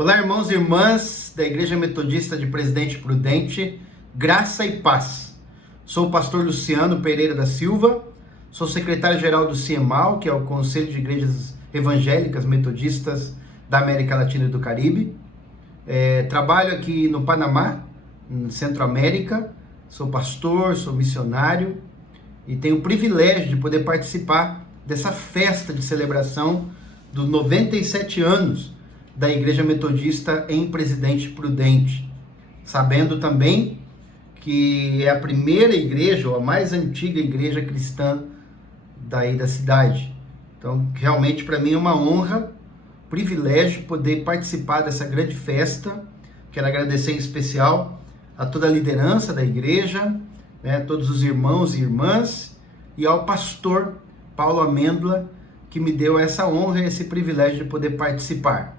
Olá, irmãos e irmãs da Igreja Metodista de Presidente Prudente, graça e paz. Sou o pastor Luciano Pereira da Silva, sou secretário-geral do CIEMAL, que é o Conselho de Igrejas Evangélicas Metodistas da América Latina e do Caribe. Trabalho aqui no Panamá, no Centro-América, sou pastor, sou missionário e tenho o privilégio de poder participar dessa festa de celebração dos 97 anos da Igreja Metodista em Presidente Prudente, sabendo também que é a primeira igreja, ou a mais antiga igreja cristã daí da cidade. Então, realmente para mim é uma honra, privilégio poder participar dessa grande festa. Quero agradecer em especial a toda a liderança da igreja, todos os irmãos e irmãs, e ao pastor Paulo Amêndola, que me deu essa honra e esse privilégio de poder participar.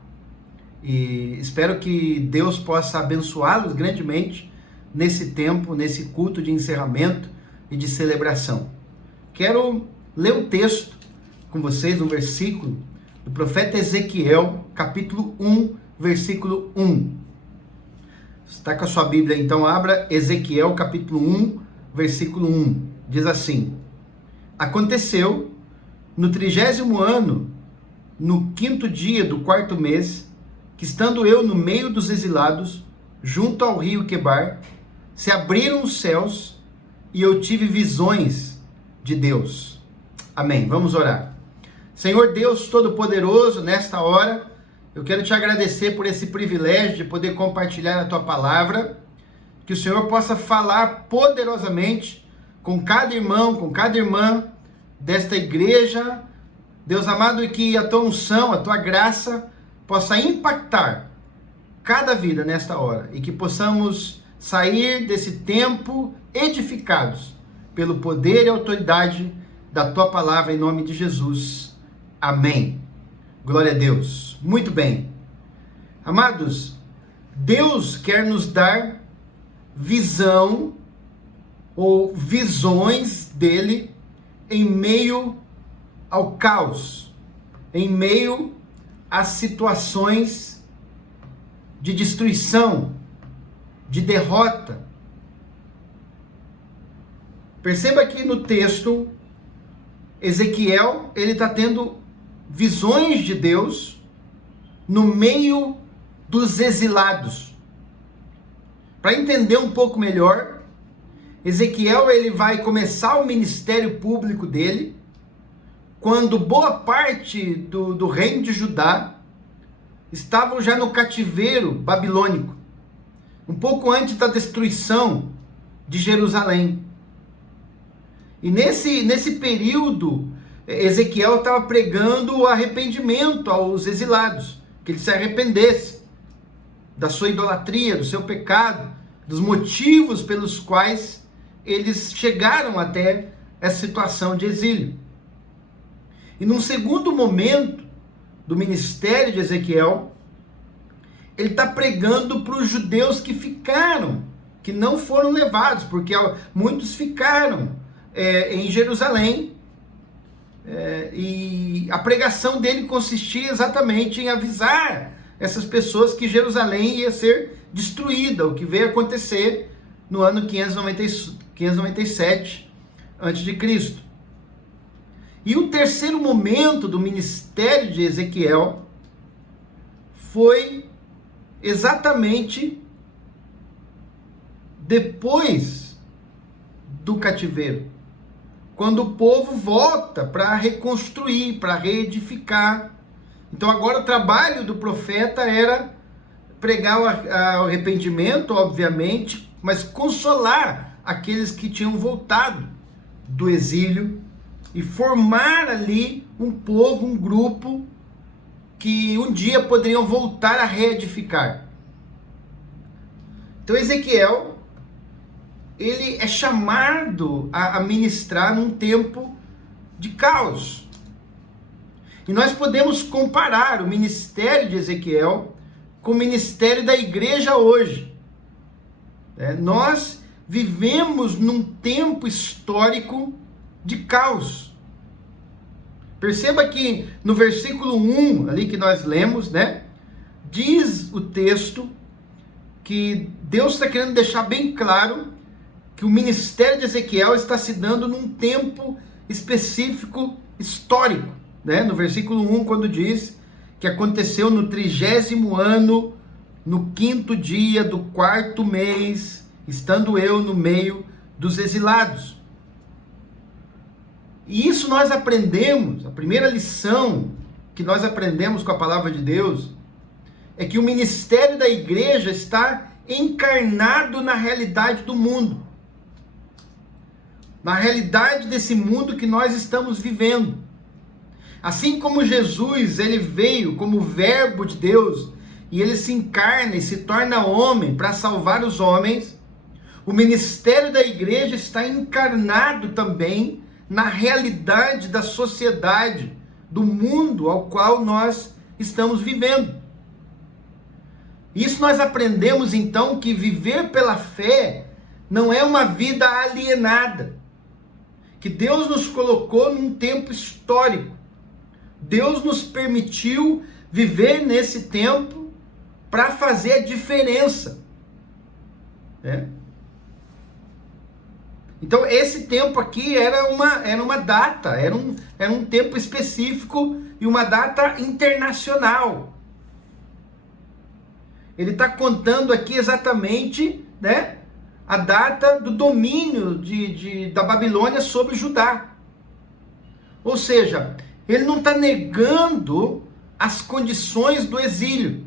E espero que Deus possa abençoá-los grandemente nesse tempo, nesse culto de encerramento e de celebração. Quero ler um texto com vocês, um versículo do profeta Ezequiel, capítulo 1, versículo 1. Está com a sua Bíblia, então abra Ezequiel, capítulo 1, versículo 1. Diz assim: Aconteceu no 30º ano, no 5º dia do 4º mês, que estando eu no meio dos exilados, junto ao rio Quebar, se abriram os céus e eu tive visões de Deus. Amém. Vamos orar. Senhor Deus Todo-Poderoso, nesta hora, eu quero te agradecer por esse privilégio de poder compartilhar a tua palavra, que o Senhor possa falar poderosamente com cada irmão, com cada irmã desta igreja, Deus amado, e que a tua unção, a tua graça possa impactar cada vida nesta hora e que possamos sair desse tempo edificados pelo poder e autoridade da tua palavra em nome de Jesus. Amém. Glória a Deus. Muito bem. Amados, Deus quer nos dar visão ou visões dele em meio ao caos, em meio às situações de destruição, de derrota. Perceba que no texto, Ezequiel, ele está tendo visões de Deus no meio dos exilados. Para entender um pouco melhor, Ezequiel ele vai começar o ministério público dele quando boa parte do reino de Judá estavam já no cativeiro babilônico, um pouco antes da destruição de Jerusalém. E nesse período, Ezequiel estava pregando o arrependimento aos exilados, que eles se arrependessem da sua idolatria, do seu pecado, dos motivos pelos quais eles chegaram até essa situação de exílio. E num segundo momento do ministério de Ezequiel, ele está pregando para os judeus que ficaram, que não foram levados, porque muitos ficaram em Jerusalém, e a pregação dele consistia exatamente em avisar essas pessoas que Jerusalém ia ser destruída, o que veio acontecer no ano 597 a.C. E o terceiro momento do ministério de Ezequiel foi exatamente depois do cativeiro, quando o povo volta para reconstruir, para reedificar. Então agora o trabalho do profeta era pregar o arrependimento, obviamente, mas consolar aqueles que tinham voltado do exílio e formar ali um povo, um grupo que um dia poderiam voltar a reedificar. Então Ezequiel, ele é chamado a ministrar num tempo de caos. E nós podemos comparar o ministério de Ezequiel com o ministério da igreja hoje. Nós vivemos num tempo histórico de caos. Perceba que no versículo 1, ali que nós lemos, diz diz o texto que Deus está querendo deixar bem claro que o ministério de Ezequiel está se dando num tempo específico, histórico, né? No versículo 1, quando diz que aconteceu no 30º ano, no 5º dia do 4º mês, estando eu no meio dos exilados. E isso nós aprendemos, a primeira lição que nós aprendemos com a palavra de Deus, é que o ministério da igreja está encarnado na realidade do mundo. Na realidade desse mundo que nós estamos vivendo. Assim como Jesus, ele veio como verbo de Deus, e ele se encarna e se torna homem para salvar os homens, o ministério da igreja está encarnado também na realidade da sociedade, do mundo ao qual nós estamos vivendo. Isso nós aprendemos então que viver pela fé não é uma vida alienada, que Deus nos colocou num tempo histórico. Deus nos permitiu viver nesse tempo para fazer a diferença, né? Então esse tempo aqui era uma data, era um tempo específico e uma data internacional. Ele está contando aqui exatamente, né, a data do domínio da Babilônia sobre Judá. Ou seja, ele não está negando as condições do exílio.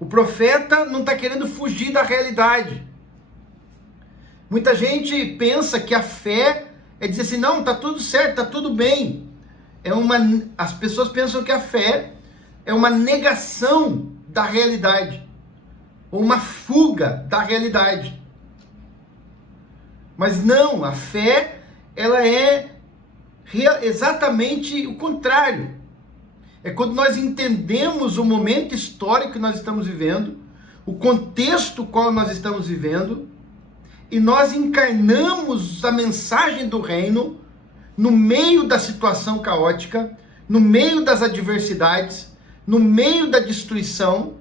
O profeta não está querendo fugir da realidade. Muita gente pensa que a fé é dizer assim, não, está tudo certo, está tudo bem. As pessoas pensam que a fé é uma negação da realidade, ou uma fuga da realidade. Mas não, a fé, ela é exatamente o contrário. É quando nós entendemos o momento histórico que nós estamos vivendo, o contexto qual nós estamos vivendo, e nós encarnamos a mensagem do reino no meio da situação caótica, no meio das adversidades, no meio da destruição.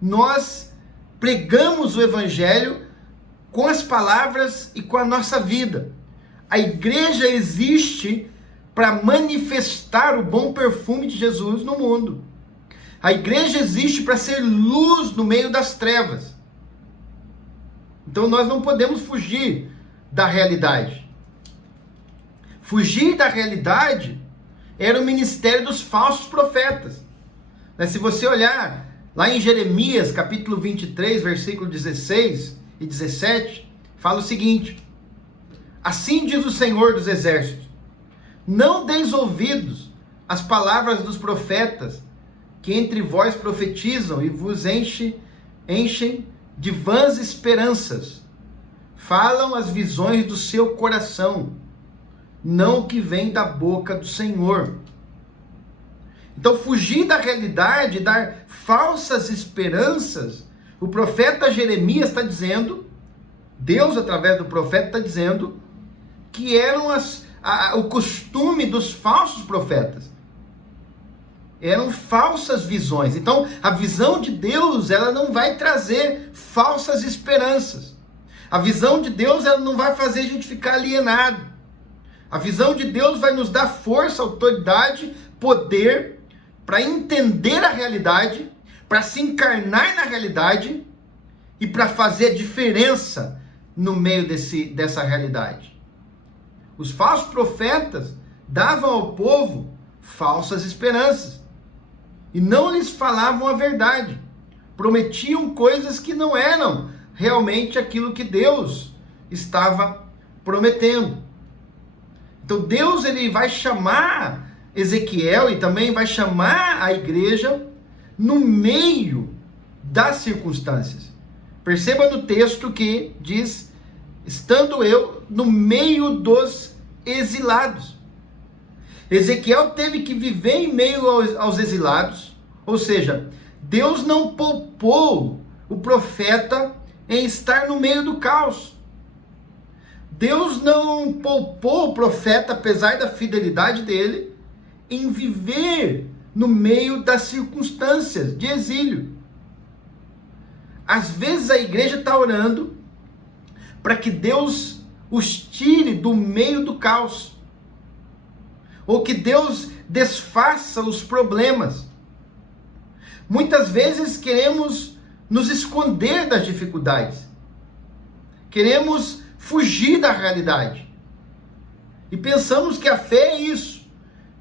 Nós pregamos o evangelho com as palavras e com a nossa vida. A igreja existe para manifestar o bom perfume de Jesus no mundo. A igreja existe para ser luz no meio das trevas. Então nós não podemos fugir da realidade. Fugir da realidade era o ministério dos falsos profetas. Se você olhar lá em Jeremias, capítulo 23, versículo 16 e 17, fala o seguinte: assim diz o Senhor dos Exércitos, não deis ouvidos às palavras dos profetas, que entre vós profetizam e vos enchem de vãs esperanças. Falam as visões do seu coração, não o que vem da boca do Senhor. Então, fugir da realidade, dar falsas esperanças, o profeta Jeremias está dizendo, Deus através do profeta está dizendo, que eram o costume dos falsos profetas. Eram falsas visões. Então, a visão de Deus, ela não vai trazer falsas esperanças. A visão de Deus, ela não vai fazer a gente ficar alienado. A visão de Deus vai nos dar força, autoridade, poder para entender a realidade, para se encarnar na realidade e para fazer a diferença no meio dessa realidade. Os falsos profetas davam ao povo falsas esperanças e não lhes falavam a verdade. Prometiam coisas que não eram realmente aquilo que Deus estava prometendo. Então Deus, ele vai chamar Ezequiel e também vai chamar a igreja no meio das circunstâncias. Perceba no texto que diz, estando eu no meio dos exilados. Ezequiel teve que viver em meio aos exilados, ou seja, Deus não poupou o profeta em estar no meio do caos. Deus não poupou o profeta, apesar da fidelidade dele, em viver no meio das circunstâncias de exílio. Às vezes a igreja está orando para que Deus os tire do meio do caos, ou que Deus desfaça os problemas. Muitas vezes queremos nos esconder das dificuldades, queremos fugir da realidade, e pensamos que a fé é isso,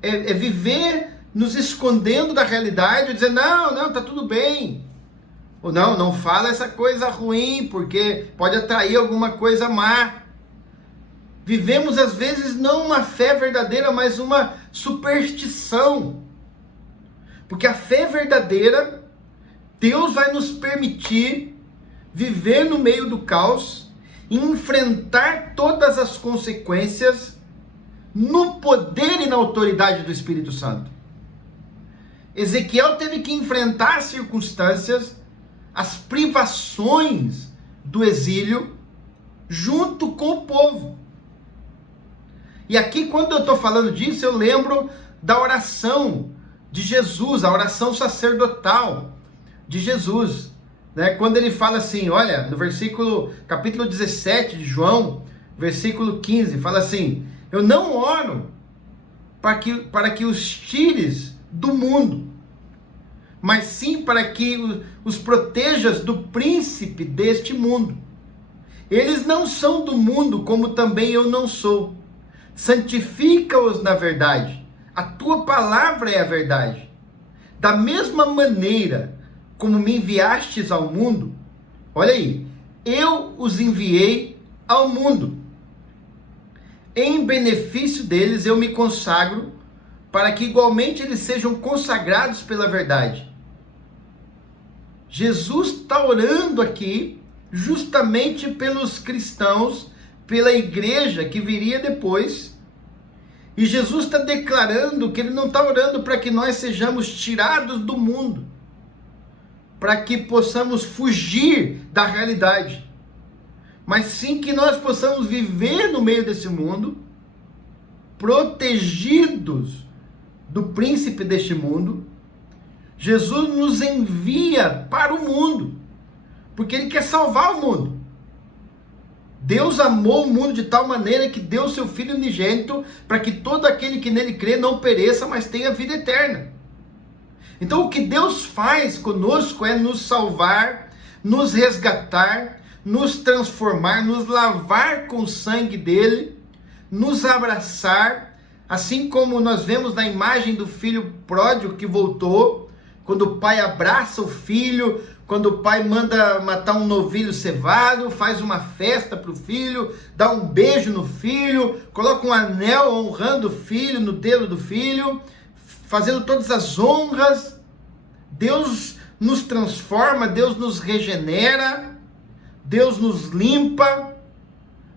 é viver nos escondendo da realidade, dizer, não, tá tudo bem, ou não fala essa coisa ruim, porque pode atrair alguma coisa má. Vivemos às vezes não uma fé verdadeira, mas uma superstição, porque a fé verdadeira, Deus vai nos permitir viver no meio do caos, e enfrentar todas as consequências no poder e na autoridade do Espírito Santo. Ezequiel teve que enfrentar as circunstâncias, as privações do exílio, junto com o povo. E aqui, quando eu estou falando disso, eu lembro da oração de Jesus, a oração sacerdotal de Jesus, né? Quando ele fala assim, olha, no capítulo 17 de João, versículo 15, fala assim, eu não oro para que os tires do mundo, mas sim para que os protejas do príncipe deste mundo. Eles não são do mundo, como também eu não sou. Santifica-os na verdade. A tua palavra é a verdade. Da mesma maneira como me enviastes ao mundo, olha aí, eu os enviei ao mundo. Em benefício deles eu me consagro, para que igualmente eles sejam consagrados pela verdade. Jesus está orando aqui justamente pelos cristãos, pela igreja que viria depois. E Jesus está declarando que ele não está orando para que nós sejamos tirados do mundo, para que possamos fugir da realidade, mas sim que nós possamos viver no meio desse mundo, protegidos do príncipe deste mundo. Jesus nos envia para o mundo, porque ele quer salvar o mundo. Deus amou o mundo de tal maneira que deu seu Filho unigênito, para que todo aquele que nele crê não pereça, mas tenha vida eterna. Então o que Deus faz conosco é nos salvar, nos resgatar, nos transformar, nos lavar com o sangue dele, nos abraçar, assim como nós vemos na imagem do filho pródigo que voltou, quando o pai abraça o filho, quando o pai manda matar um novilho cevado, faz uma festa para o filho, dá um beijo no filho, coloca um anel honrando o filho no dedo do filho, fazendo todas as honras. Deus nos transforma, Deus nos regenera, Deus nos limpa,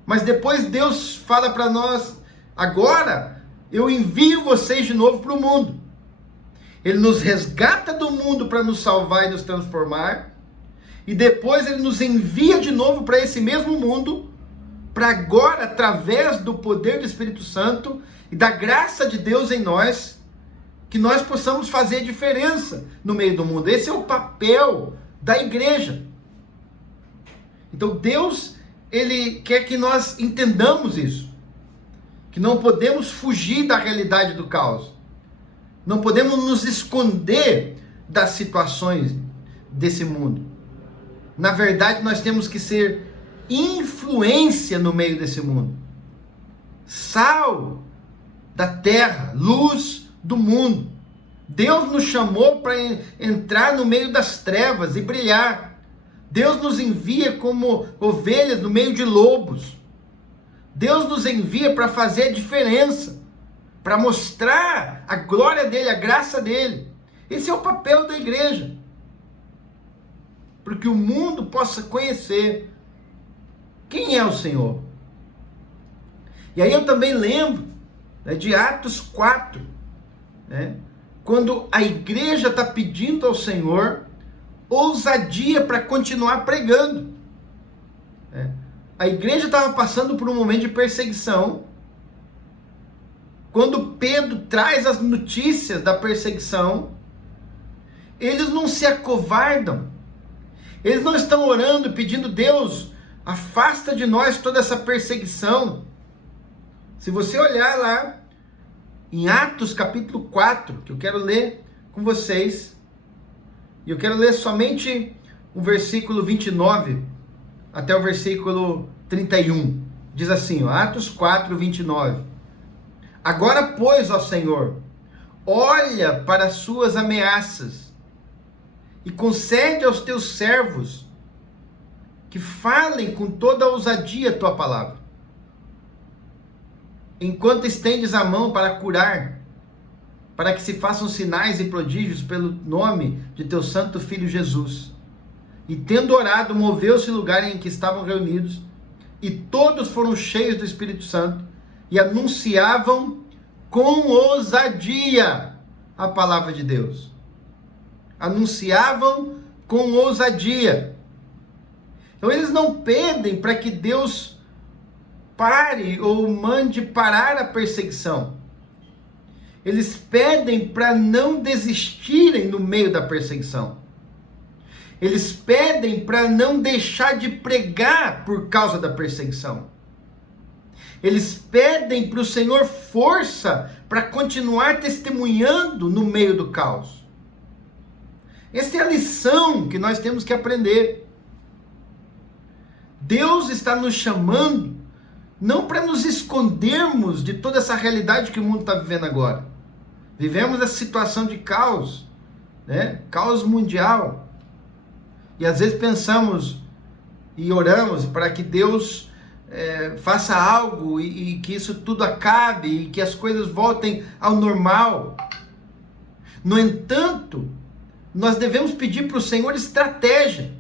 mas depois Deus fala para nós, agora eu envio vocês de novo para o mundo. Ele nos resgata do mundo para nos salvar e nos transformar, e depois ele nos envia de novo para esse mesmo mundo, para agora, através do poder do Espírito Santo e da graça de Deus em nós, que nós possamos fazer a diferença no meio do mundo. Esse é o papel da igreja. Então Deus, ele quer que nós entendamos isso, que não podemos fugir da realidade do caos, não podemos nos esconder das situações desse mundo. Na verdade, nós temos que ser influência no meio desse mundo, sal da terra, luz do mundo. Deus nos chamou para entrar no meio das trevas e brilhar. Deus nos envia como ovelhas no meio de lobos. Deus nos envia para fazer a diferença, para mostrar a glória dele, a graça dele. Esse é o papel da igreja, para que o mundo possa conhecer quem é o Senhor. E aí eu também lembro, né, de Atos 4, né, quando a igreja está pedindo ao Senhor ousadia para continuar pregando. A igreja estava passando por um momento de perseguição. Quando Pedro traz as notícias da perseguição, eles não se acovardam, Eles não estão orando, pedindo: Deus, afasta de nós toda essa perseguição. Se você olhar lá em Atos capítulo 4, que eu quero ler com vocês, e eu quero ler somente o versículo 29 até o versículo 31. Diz assim, Atos 4, 29. Agora, pois, ó Senhor, olha para as suas ameaças e concede aos teus servos que falem com toda a ousadia a tua palavra, enquanto estendes a mão para curar, para que se façam sinais e prodígios pelo nome de teu santo Filho Jesus. E tendo orado, moveu-se o lugar em que estavam reunidos, e todos foram cheios do Espírito Santo, e anunciavam com ousadia a palavra de Deus. Anunciavam com ousadia. Então eles não pedem para que Deus pare ou mande parar a perseguição. Eles pedem para não desistirem no meio da perseguição. Eles pedem para não deixar de pregar por causa da perseguição. Eles pedem para o Senhor força para continuar testemunhando no meio do caos. Essa é a lição que nós temos que aprender. Deus está nos chamando não para nos escondermos de toda essa realidade que o mundo está vivendo agora. Vivemos essa situação de caos, né? Caos mundial. E às vezes pensamos e oramos para que Deus faça algo e que isso tudo acabe e que as coisas voltem ao normal. No entanto, nós devemos pedir para o Senhor estratégia,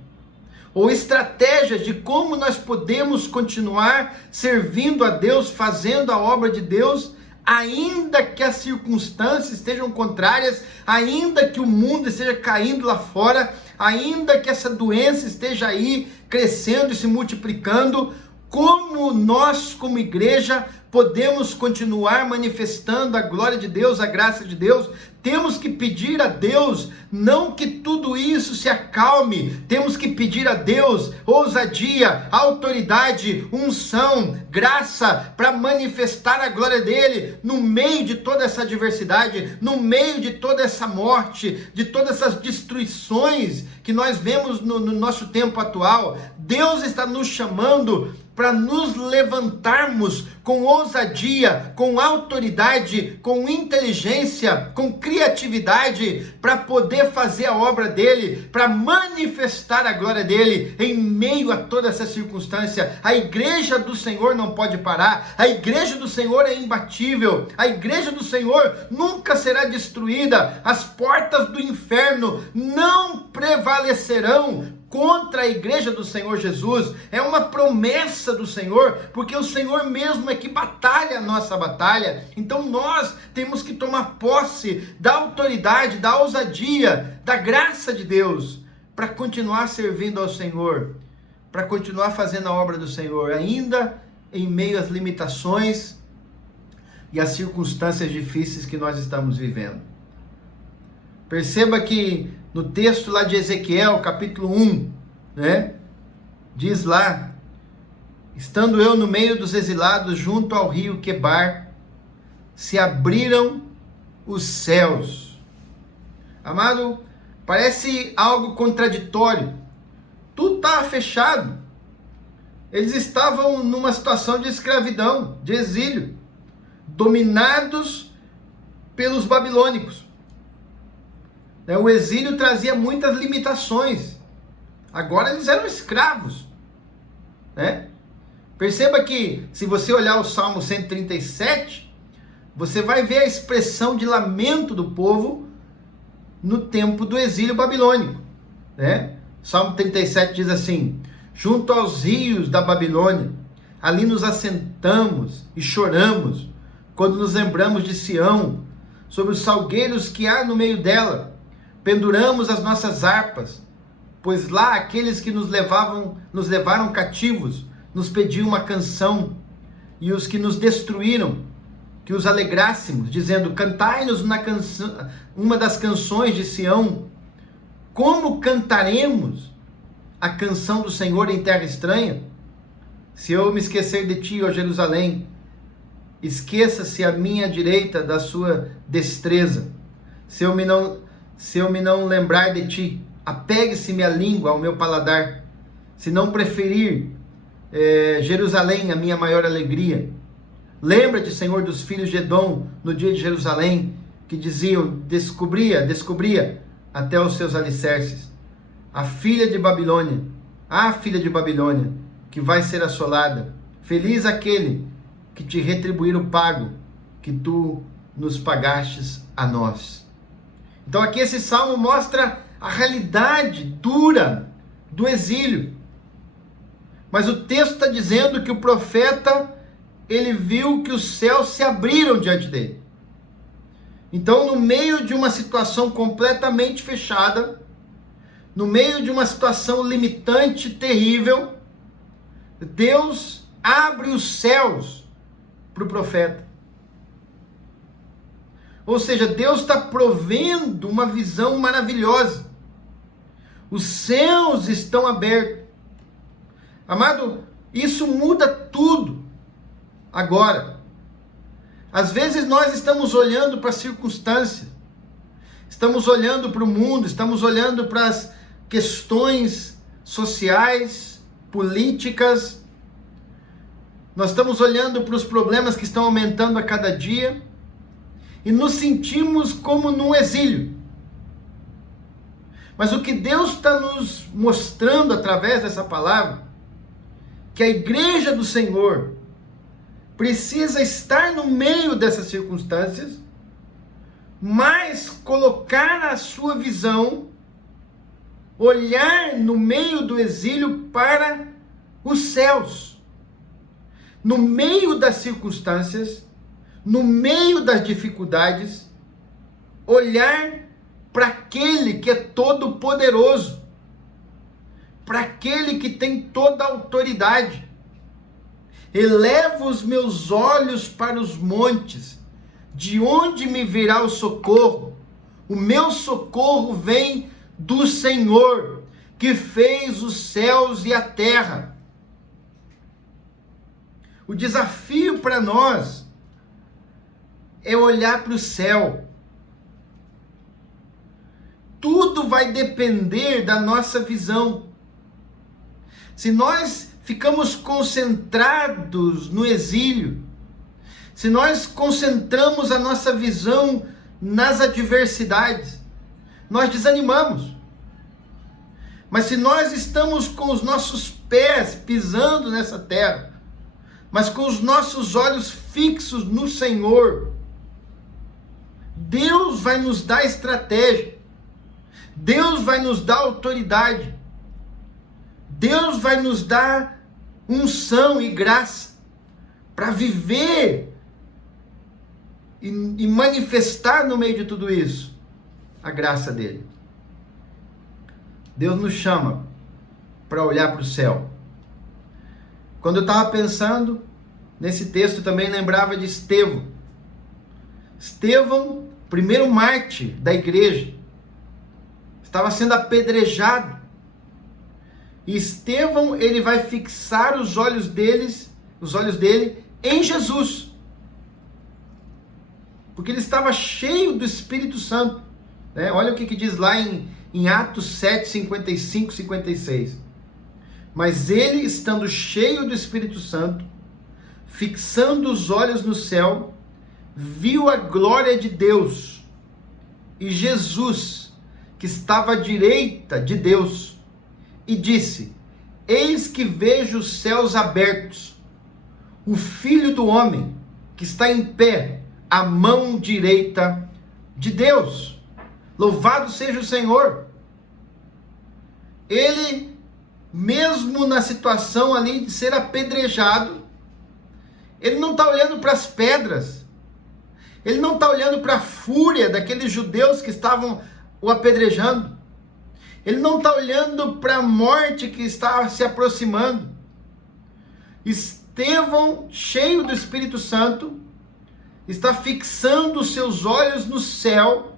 ou estratégias de como nós podemos continuar servindo a Deus, fazendo a obra de Deus, ainda que as circunstâncias estejam contrárias, ainda que o mundo esteja caindo lá fora, ainda que essa doença esteja aí crescendo e se multiplicando, como nós, como igreja, podemos continuar manifestando a glória de Deus, a graça de Deus. Temos que pedir a Deus, não que tudo isso se acalme, temos que pedir a Deus ousadia, autoridade, unção, graça, para manifestar a glória dele no meio de toda essa adversidade, no meio de toda essa morte, de todas essas destruições que nós vemos no nosso tempo atual. Deus está nos chamando para nos levantarmos com ousadia, com autoridade, com inteligência, com criatividade, para poder fazer a obra dele, para manifestar a glória dele em meio a toda essa circunstância. A igreja do Senhor não pode parar, a igreja do Senhor é imbatível, a igreja do Senhor nunca será destruída, as portas do inferno não prevalecerão contra a igreja do Senhor Jesus. É uma promessa do Senhor, porque o Senhor mesmo é que batalha a nossa batalha. Então nós temos que tomar posse da autoridade, da ousadia, da graça de Deus, para continuar servindo ao Senhor, para continuar fazendo a obra do Senhor, ainda em meio às limitações e às circunstâncias difíceis que nós estamos vivendo. Perceba que no texto lá de Ezequiel, capítulo 1, né? Diz lá: estando eu no meio dos exilados, junto ao rio Quebar, se abriram os céus. Amado, parece algo contraditório. Tudo estava fechado. Eles estavam numa situação de escravidão, de exílio, dominados pelos babilônicos. O exílio trazia muitas limitações. Agora eles eram escravos, né? Perceba que, se você olhar o Salmo 137, você vai ver a expressão de lamento do povo no tempo do exílio babilônico, né? Salmo 37 diz assim: junto aos rios da Babilônia, ali nos assentamos e choramos, quando nos lembramos de Sião, sobre os salgueiros que há no meio dela. Penduramos as nossas harpas, pois lá aqueles que nos levaram cativos, nos pediam uma canção, e os que nos destruíram, que os alegrássemos, dizendo: cantai-nos uma das canções de Sião. Como cantaremos a canção do Senhor em terra estranha? Se eu me esquecer de ti, ó Jerusalém, esqueça-se a minha direita da sua destreza. Se eu me não lembrar de ti, apegue-se minha língua ao meu paladar. Se não preferir Jerusalém, a minha maior alegria. Lembra-te, Senhor, dos filhos de Edom, no dia de Jerusalém, que diziam, descobria até os seus alicerces. A filha de Babilônia, que vai ser assolada. Feliz aquele que te retribuir o pago que tu nos pagastes a nós. Então aqui esse salmo mostra a realidade dura do exílio. Mas o texto está dizendo que o profeta, ele viu que os céus se abriram diante dele. Então, no meio de uma situação completamente fechada, no meio de uma situação limitante, terrível, Deus abre os céus para o profeta. Ou seja, Deus está provendo uma visão maravilhosa. Os céus estão abertos. Amado, isso muda tudo. Agora, às vezes nós estamos olhando para as circunstâncias, estamos olhando para o mundo, estamos olhando para as questões sociais, políticas, nós estamos olhando para os problemas que estão aumentando a cada dia e nos sentimos como num exílio. Mas o que Deus está nos mostrando através dessa palavra, que a igreja do Senhor precisa estar no meio dessas circunstâncias, mas colocar a sua visão, olhar no meio do exílio para os céus. No meio das circunstâncias, no meio das dificuldades, olhar para aquele que é todo poderoso, para aquele que tem toda a autoridade. Eleva os meus olhos para os montes, de onde me virá o socorro? O meu socorro vem do Senhor, que fez os céus e a terra. O desafio para nós é olhar para o céu. Tudo vai depender da nossa visão. Se nós ficamos concentrados no exílio, se nós concentramos a nossa visão nas adversidades, nós desanimamos. Mas se nós estamos com os nossos pés pisando nessa terra, mas com os nossos olhos fixos no Senhor, Deus vai nos dar estratégia, Deus vai nos dar autoridade, Deus vai nos dar unção e graça para viver e manifestar no meio de tudo isso a graça dele. Deus nos chama para olhar para o céu. Quando eu estava pensando nesse texto, também lembrava de Estevão. Estevão, primeiro mártir da igreja, estava sendo apedrejado. E Estevão, ele vai fixar os olhos dele em Jesus. Porque ele estava cheio do Espírito Santo. Né? Olha o que diz lá em Atos 7, 55, 56. Mas ele, estando cheio do Espírito Santo, fixando os olhos no céu, viu a glória de Deus e Jesus, que estava à direita de Deus, e disse: eis que vejo os céus abertos, o Filho do Homem, que está em pé, à mão direita de Deus. Louvado seja o Senhor. Ele, mesmo na situação ali de ser apedrejado, ele não está olhando para as pedras, ele não está olhando para a fúria daqueles judeus que estavam o apedrejando, ele não está olhando para a morte que está se aproximando. Estevão, cheio do Espírito Santo, está fixando os seus olhos no céu,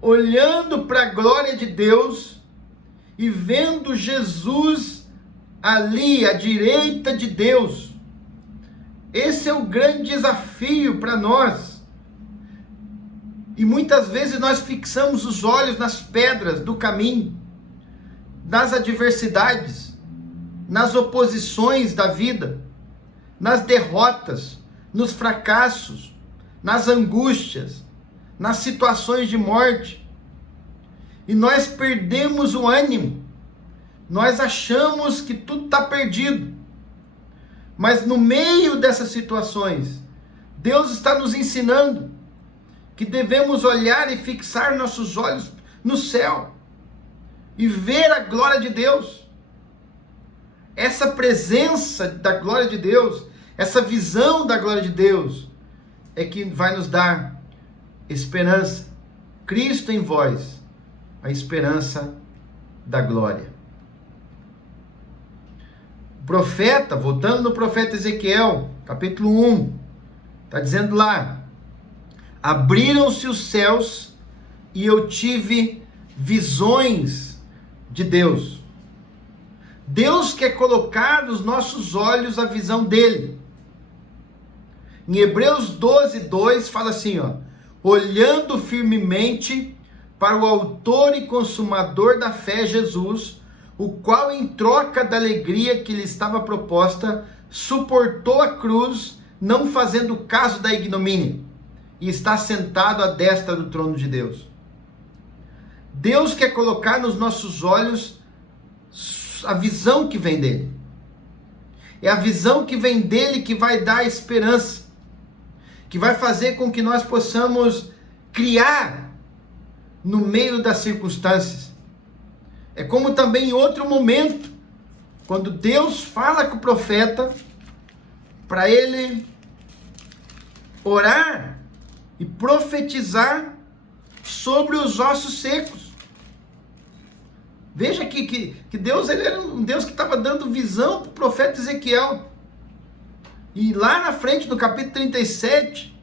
olhando para a glória de Deus e vendo Jesus ali à direita de Deus. Esse é o grande desafio para nós. E muitas vezes nós fixamos os olhos nas pedras do caminho, nas adversidades, nas oposições da vida, nas derrotas, nos fracassos, nas angústias, nas situações de morte. E nós perdemos o ânimo. Nós achamos que tudo está perdido. Mas no meio dessas situações, Deus está nos ensinando que devemos olhar e fixar nossos olhos no céu e ver a glória de Deus. Essa presença da glória de Deus, essa visão da glória de Deus, é que vai nos dar esperança. Cristo em vós, a esperança da glória. O profeta, voltando no profeta Ezequiel, capítulo 1, está dizendo lá: abriram-se os céus e eu tive visões de Deus. Deus quer colocar nos nossos olhos a visão dele. Em Hebreus 12, 2 fala assim, olhando firmemente para o autor e consumador da fé, Jesus, o qual em troca da alegria que lhe estava proposta, suportou a cruz, não fazendo caso da ignomínia, e está sentado à destra do trono de Deus. Deus quer colocar nos nossos olhos a visão que vem dele. É a visão que vem dele que vai dar esperança, que vai fazer com que nós possamos criar no meio das circunstâncias. É como também em outro momento, quando Deus fala com o profeta para ele orar e profetizar sobre os ossos secos. Veja que Deus, ele era um Deus que estava dando visão para o profeta Ezequiel. E lá na frente, no capítulo 37,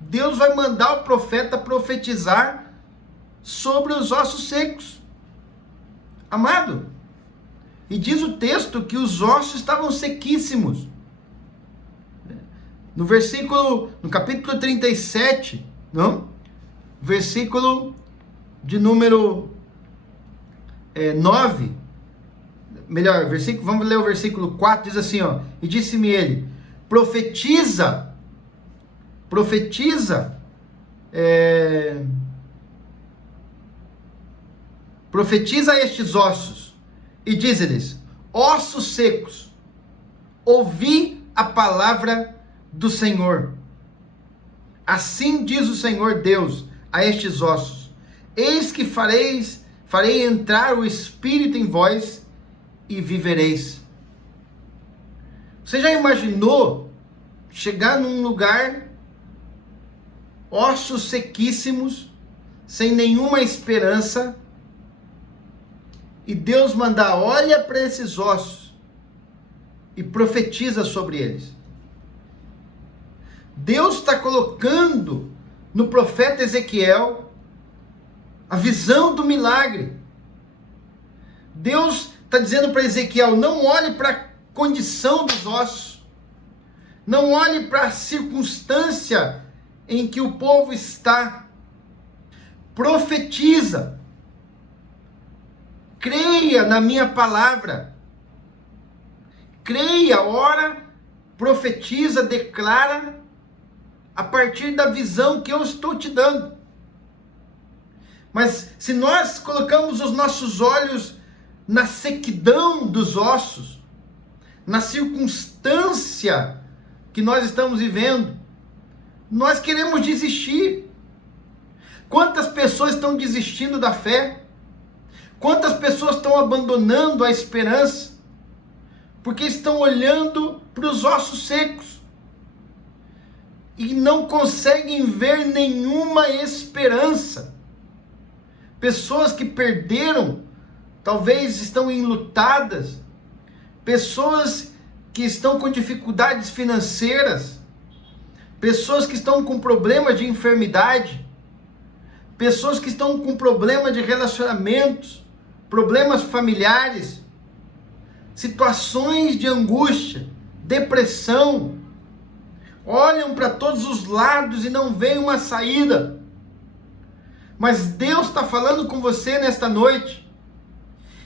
Deus vai mandar o profeta profetizar sobre os ossos secos. Amado, e diz o texto que os ossos estavam sequíssimos. No capítulo 37, versículo de número 9, vamos ler o versículo 4, diz assim, e disse-me ele, profetiza a estes ossos, e diz-lhes, ossos secos, ouvi a palavra do Senhor. Assim diz o Senhor Deus a estes ossos, eis que farei entrar o Espírito em vós e vivereis. Você já imaginou chegar num lugar, ossos sequíssimos, sem nenhuma esperança, e Deus mandar, olha para esses ossos e profetiza sobre eles? Deus está colocando no profeta Ezequiel a visão do milagre. Deus está dizendo para Ezequiel, não olhe para a condição dos ossos, não olhe para a circunstância em que o povo está, profetiza, creia na minha palavra, creia, ora, profetiza, declara, a partir da visão que eu estou te dando. Mas se nós colocamos os nossos olhos na sequidão dos ossos, na circunstância que nós estamos vivendo, nós queremos desistir. Quantas pessoas estão desistindo da fé? Quantas pessoas estão abandonando a esperança? Porque estão olhando para os ossos secos e não conseguem ver nenhuma esperança. Pessoas que perderam, talvez estão enlutadas, pessoas que estão com dificuldades financeiras, pessoas que estão com problemas de enfermidade, pessoas que estão com problema de relacionamentos, problemas familiares, situações de angústia, depressão, olham para todos os lados e não veem uma saída. Mas Deus está falando com você nesta noite.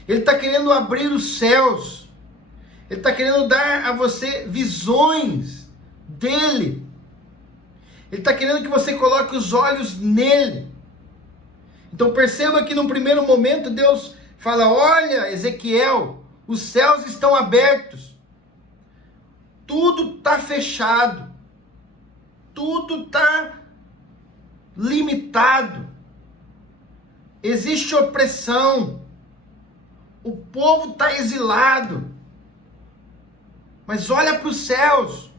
Ele está querendo abrir os céus. Ele está querendo dar a você visões dele. Ele está querendo que você coloque os olhos nele. Então perceba que num primeiro momento Deus fala: olha, Ezequiel, os céus estão abertos. Tudo está fechado. Tudo está limitado. Existe opressão. O povo está exilado. Mas olha para os céus.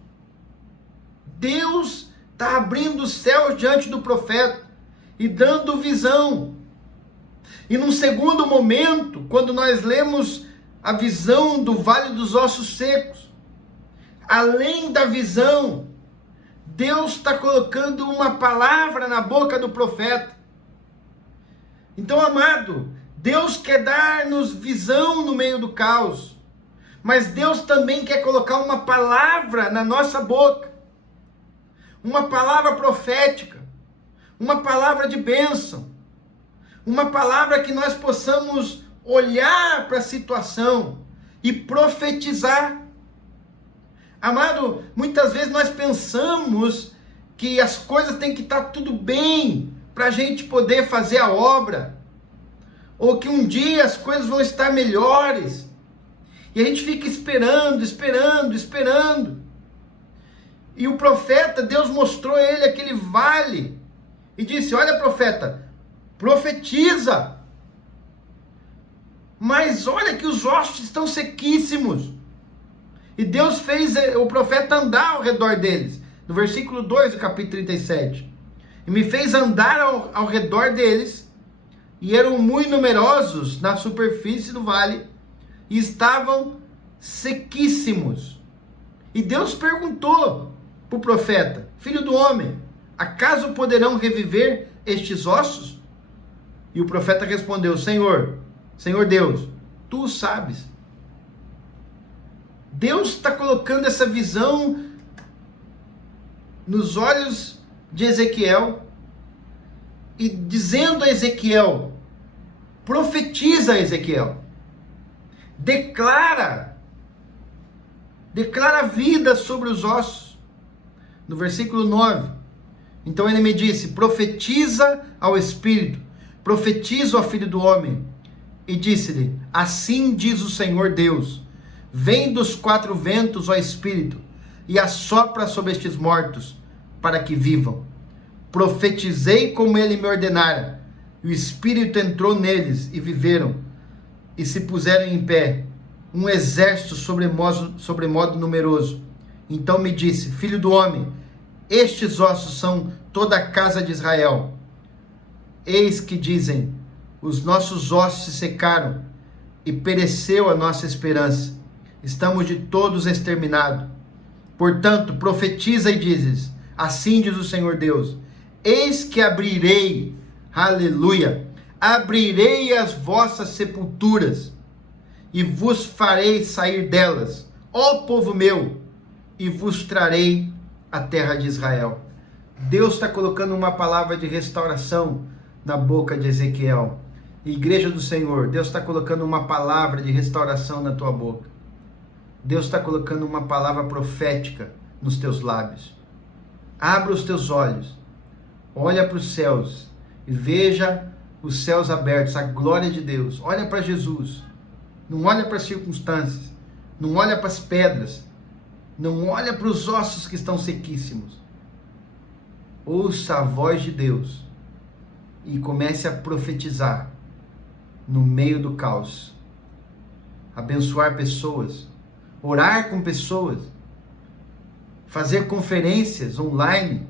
Deus está abrindo os céus diante do profeta e dando visão. E num segundo momento, quando nós lemos a visão do Vale dos Ossos Secos, além da visão, Deus está colocando uma palavra na boca do profeta. Então, amado, Deus quer dar-nos visão no meio do caos, mas Deus também quer colocar uma palavra na nossa boca, uma palavra profética, uma palavra de bênção, uma palavra que nós possamos olhar para a situação e profetizar. Amado, muitas vezes nós pensamos que as coisas têm que estar tudo bem para a gente poder fazer a obra, ou que um dia as coisas vão estar melhores, e a gente fica esperando. E o profeta, Deus mostrou a ele aquele vale, e disse: olha, profeta, profetiza, mas olha que os ossos estão sequíssimos. E Deus fez o profeta andar ao redor deles, no versículo 2 do capítulo 37, e me fez andar ao redor deles, e eram muito numerosos na superfície do vale, e estavam sequíssimos. E Deus perguntou para o profeta: filho do homem, acaso poderão reviver estes ossos? E o profeta respondeu: Senhor Deus, tu o sabes. Deus está colocando essa visão nos olhos de Ezequiel e dizendo a Ezequiel: profetiza, Ezequiel, declara vida sobre os ossos. No versículo 9, então ele me disse: profetiza ao Espírito, profetiza ao Filho do Homem, e disse-lhe: assim diz o Senhor Deus, vem dos quatro ventos, ó Espírito, e assopra sobre estes mortos, para que vivam. Profetizei como ele me ordenara, e o Espírito entrou neles, e viveram, e se puseram em pé, um exército sobremodo numeroso. Então me disse: filho do homem, estes ossos são toda a casa de Israel. Eis que dizem: os nossos ossos se secaram, e pereceu a nossa esperança. Estamos de todos exterminados. Portanto, profetiza e dizes: assim diz o Senhor Deus, eis que abrirei, aleluia, abrirei as vossas sepulturas, e vos farei sair delas, ó povo meu, e vos trarei a terra de Israel. Deus está colocando uma palavra de restauração na boca de Ezequiel. Igreja do Senhor, Deus está colocando uma palavra de restauração na tua boca. Deus está colocando uma palavra profética nos teus lábios. Abra os teus olhos, olha para os céus e veja os céus abertos, a glória de Deus. Olha para Jesus, não olha para as circunstâncias, não olha para as pedras, não olha para os ossos que estão sequíssimos. Ouça a voz de Deus e comece a profetizar no meio do caos. Abençoar pessoas, orar com pessoas, fazer conferências online,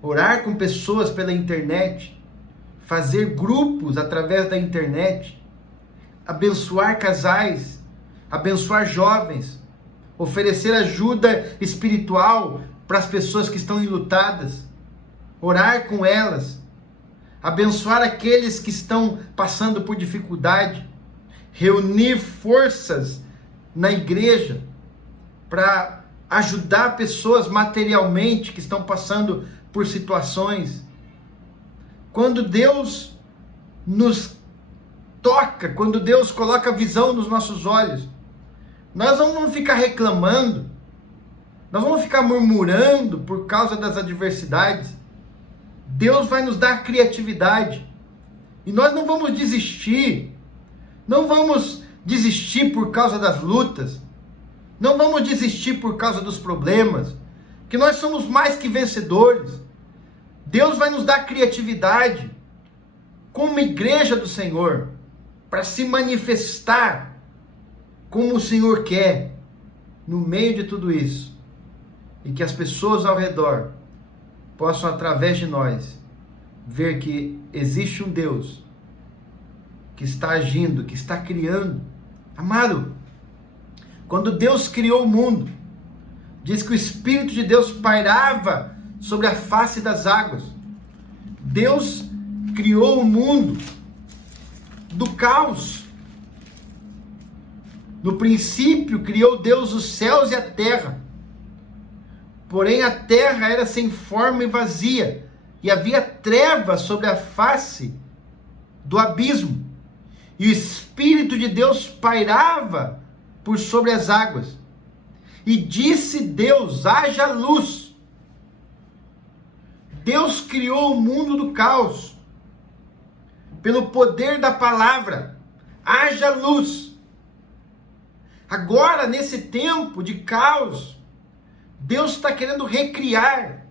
orar com pessoas pela internet, fazer grupos através da internet, abençoar casais, abençoar jovens, oferecer ajuda espiritual para as pessoas que estão enlutadas, orar com elas, abençoar aqueles que estão passando por dificuldade, reunir forças na igreja para ajudar pessoas materialmente que estão passando por situações. Quando Deus nos toca, quando Deus coloca visão nos nossos olhos, nós não vamos ficar reclamando, nós vamos ficar murmurando por causa das adversidades. Deus vai nos dar criatividade e nós não vamos desistir, não vamos desistir por causa das lutas, não vamos desistir por causa dos problemas, que nós somos mais que vencedores. Deus vai nos dar criatividade como igreja do Senhor para se manifestar como o Senhor quer no meio de tudo isso, e que as pessoas ao redor possam, através de nós, ver que existe um Deus que está agindo, que está criando. Amado, quando Deus criou o mundo, diz que o Espírito de Deus pairava sobre a face das águas. Deus criou o mundo do caos. No princípio, criou Deus os céus e a terra. Porém, a terra era sem forma e vazia, e havia trevas sobre a face do abismo. E o Espírito de Deus pairava por sobre as águas. E disse Deus: haja luz. Deus criou o mundo do caos pelo poder da palavra. Haja luz. Agora, nesse tempo de caos, Deus está querendo recriar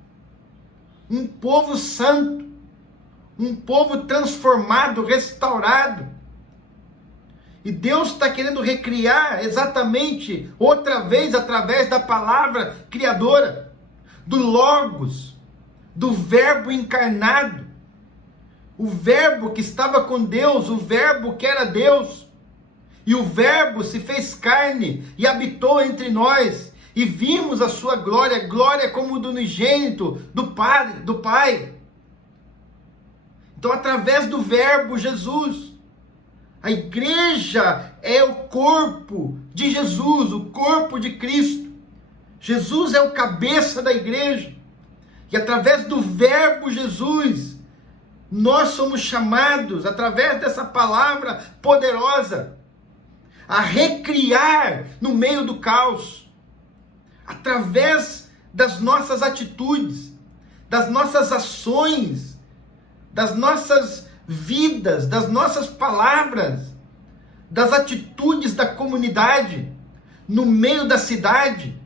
um povo santo, um povo transformado, restaurado. E Deus está querendo recriar exatamente outra vez através da palavra criadora, do Logos, do Verbo encarnado, o Verbo que estava com Deus, o Verbo que era Deus, e o Verbo se fez carne e habitou entre nós, e vimos a sua glória, glória como do unigênito do Pai. Então, através do Verbo Jesus, a igreja é o corpo de Jesus, o corpo de Cristo. Jesus é o cabeça da igreja. E através do Verbo Jesus, nós somos chamados, através dessa palavra poderosa, a recriar no meio do caos. Através das nossas atitudes, das nossas ações, das nossas vidas, das nossas palavras, das atitudes da comunidade, no meio da cidade,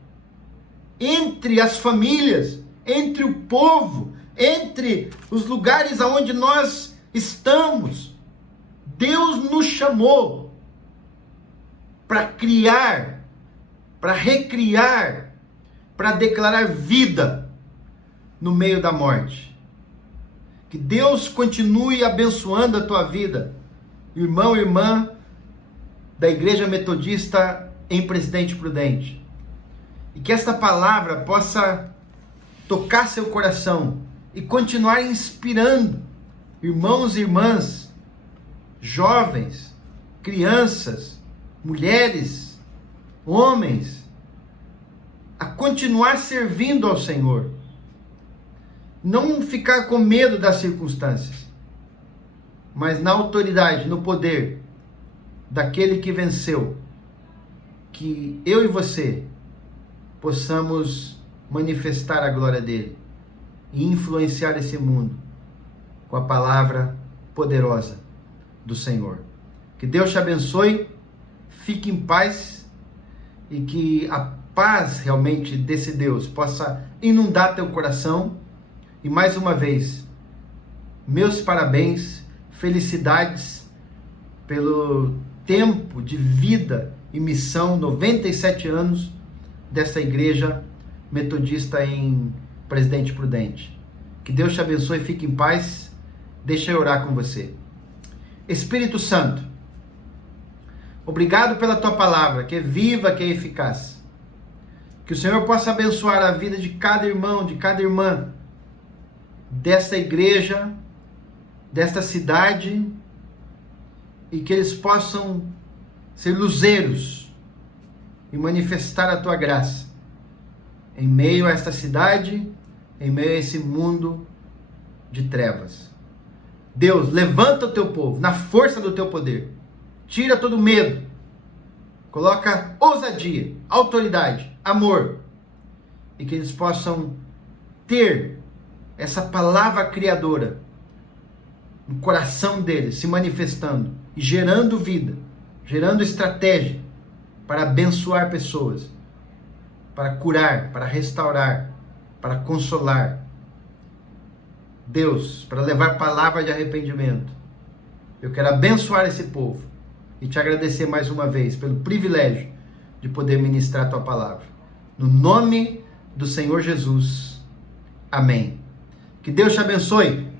entre as famílias, entre o povo, entre os lugares aonde nós estamos. Deus nos chamou para criar, para recriar, para declarar vida no meio da morte. Que Deus continue abençoando a tua vida, irmão e irmã da Igreja Metodista em Presidente Prudente. E que esta palavra possa tocar seu coração e continuar inspirando irmãos e irmãs, jovens, crianças, mulheres, homens, a continuar servindo ao Senhor. Não ficar com medo das circunstâncias, mas na autoridade, no poder daquele que venceu, que eu e você possamos manifestar a glória dele e influenciar esse mundo com a palavra poderosa do Senhor. Que Deus te abençoe, fique em paz e que a paz realmente desse Deus possa inundar teu coração. E mais uma vez, meus parabéns, felicidades pelo tempo de vida e missão, 97 anos dessa igreja metodista em Presidente Prudente. Que Deus te abençoe, fique em paz. Deixa eu orar com você. Espírito Santo, obrigado pela tua palavra, que é viva, que é eficaz. Que o Senhor possa abençoar a vida de cada irmão, de cada irmã, dessa igreja, desta cidade e que eles possam ser luzeiros e manifestar a tua graça em meio a esta cidade, em meio a esse mundo de trevas. Deus, levanta o teu povo na força do teu poder. Tira todo medo. Coloca ousadia, autoridade, amor. E que eles possam ter essa palavra criadora no coração deles, se manifestando e gerando vida, gerando estratégia para abençoar pessoas, para curar, para restaurar, para consolar. Deus, para levar palavra de arrependimento. Eu quero abençoar esse povo e te agradecer mais uma vez pelo privilégio de poder ministrar a tua palavra. No nome do Senhor Jesus. Amém. Que Deus te abençoe.